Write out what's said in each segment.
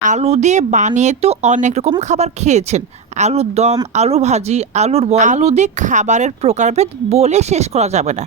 আলু দিয়ে বানিয়ে তো অনেক রকম খাবার খেয়েছেন। আলুর দম, আলু ভাজি, আলুর বল। আলু দিয়ে খাবারের প্রকারভেদ বলে শেষ করা যাবে না।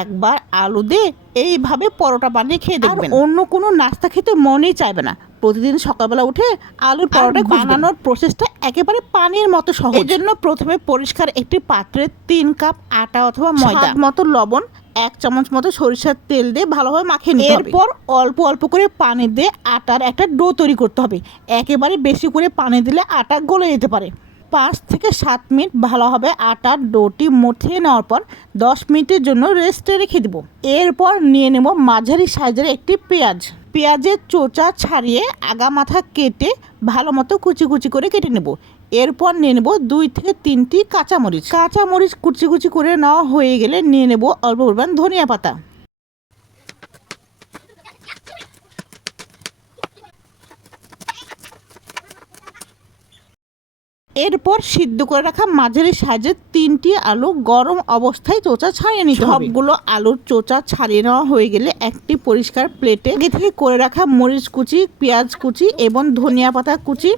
একবার আলু দিয়ে এইভাবে পরোটা বানিয়ে খেয়ে দেখবেন, অন্য কোনো নাস্তা খেতে মনেই চাইবে না। প্রতিদিন সকালবেলা উঠে আলুর পরোটা বানানোর প্রসেসটা একেবারে পানির মতো সহজ। এর জন্য প্রথমে পরিষ্কার একটি পাত্রে 3 কাপ আটা অথবা ময়দা, স্বাদ মতো লবণ, 1 চামচ মতো সরিষার তেল দিয়ে ভালোভাবে মাখিয়ে নিতে হবে। এরপর অল্প অল্প করে পানি দিয়ে আটার একটা ডো তৈরি করতে হবে। একেবারে বেশি করে পানি দিলে আটা গলে যেতে পারে। 5 থেকে 7 মিনিট ভালোভাবে আটার ডোটি মথিয়ে নেওয়ার পর 10 মিনিটের জন্য রেস্টে রেখে দেব। এরপর নিয়ে নেব মাঝারি সাইজের একটি পেঁয়াজ। পেঁয়াজের চোচা ছাড়িয়ে আগা মাথা কেটে ভালো মতো কুচি কুচি করে কেটে নেব। এরপর নিয়ে নেব 2 থেকে 3টি কাঁচামরিচ। কাঁচামরিচ কুচি কুচি করে নেওয়া হয়ে গেলে নিয়ে নেব অল্প পরিমাণ ধনিয়া পাতা। এরপর সিদ্ধ করে রাখা মাঝারি সাইজের 3টি আলু গরম অবস্থায় চোচা ছাড়িয়ে নিতে হবে। সবগুলো আলুর চোচা ছাড়িয়ে নেওয়া হয়ে গেলে একটি পরিষ্কার প্লেটে আগে থেকে করে রাখা মরিচ কুচি, পেঁয়াজ কুচি এবং ধনিয়া পাতা কুচি,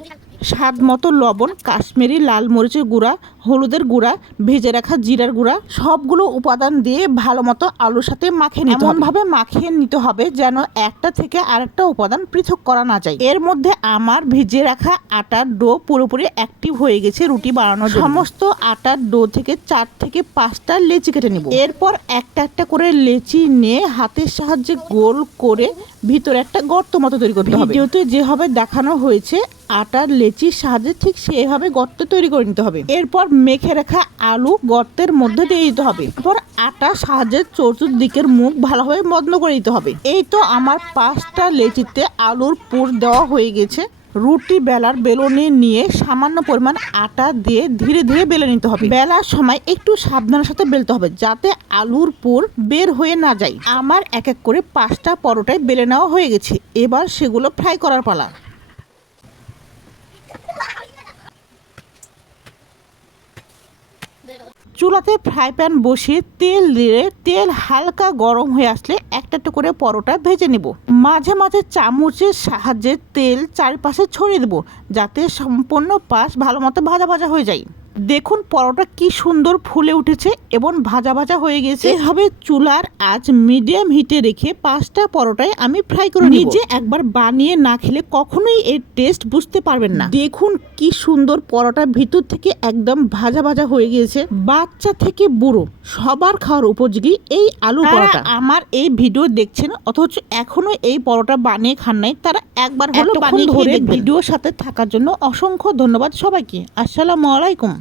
স্বাদ মতো লবণ, কাশ্মীরি লাল মরিচের গুঁড়া, হলুদের গুঁড়া, ভেজে রাখা জিরার গুঁড়া, সবগুলো উপাদান দিয়ে ভালো মতো আলুর সাথে মাখিয়ে নিতে হবে। এমনভাবে মাখিয়ে নিতে হবে যেন একটা থেকে আরেকটা উপাদান পৃথক করা না যায়। এর মধ্যে আমার ভেজে রাখা আটার ডো পুরোপুরি অ্যাক্টিভ হয়ে গেছে রুটি বানানোর জন্য। সমস্ত আটার ডো থেকে 4 থেকে 5টা লেচি কেটে নেব। এরপর একটা একটা করে লেচি নিয়ে হাতের সাহায্যে গোল করে ভিতরে একটা গর্ত মতো তৈরি করতে হবে। ভিডিওতে যেভাবে দেখানো হয়েছে আটার লেচির সাহায্যে ঠিক সেভাবে গর্ত তৈরি করে নিতে হবে। এরপর মেখে রাখা আলু গর্তের মধ্যে দিয়ে দিতে হবে। এরপর আটার সাহায্যে চতুর্দিকের মুখ ভালোভাবে বন্ধ করে দিতে হবে। এই তো আমার 5টা লেচিতে আলুর পুর দেওয়া হয়ে গেছে। রুটি বেলার বেলুনি নিয়ে সামান্য পরিমাণ আটা দিয়ে ধীরে ধীরে বেলে নিতে হবে। বেলার সময় একটু সাবধানের সাথে বেলতে হবে যাতে আলুর পুর বের হয়ে না যায়। আমার এক এক করে 5টা পরোটায় বেলে নেওয়া হয়ে গেছে। এবার সেগুলো ফ্রাই করার পালা। চুলাতে ফ্রাই প্যান বসিয়ে তেল দিয়ে তেল হালকা গরম হয়ে আসলে একটা একটা করে পরোটা ভেজে নেব। মাঝে মাঝে চামচের সাহায্যে তেল চারপাশে ছড়িয়ে দেব যাতে সম্পূর্ণ পাশ ভালো মতো ভাজা ভাজা হয়ে যায়। দেখুন পরোটা কি সুন্দর ফুলে উঠেছে এবং ভাজা ভাজা হয়ে গেছে। এভাবে চুলার আঁচ মিডিয়াম হিটে রেখে 5টা পরোটাই আমি ফ্রাই করে নিব। নিজে একবার বানিয়ে না খেলে কখনোই এর টেস্ট বুঝতে পারবেন না। দেখুন কি সুন্দর পরোটা ভিতর থেকে একদম ভাজা ভাজা হয়ে গিয়েছে। বাচ্চা থেকে বুড়ো সবার খাওয়ার উপযোগী এই আলু পরোটা। আমার এই ভিডিও দেখছেন অথচ এখনো এই পরোটা বানিয়ে খান নাই, তারা একবার হলো বানিয়ে খেয়ে দেখবেন। ভিডিওর সাথে থাকার জন্য অসংখ্য ধন্যবাদ সবাইকে। আসসালামু আলাইকুম।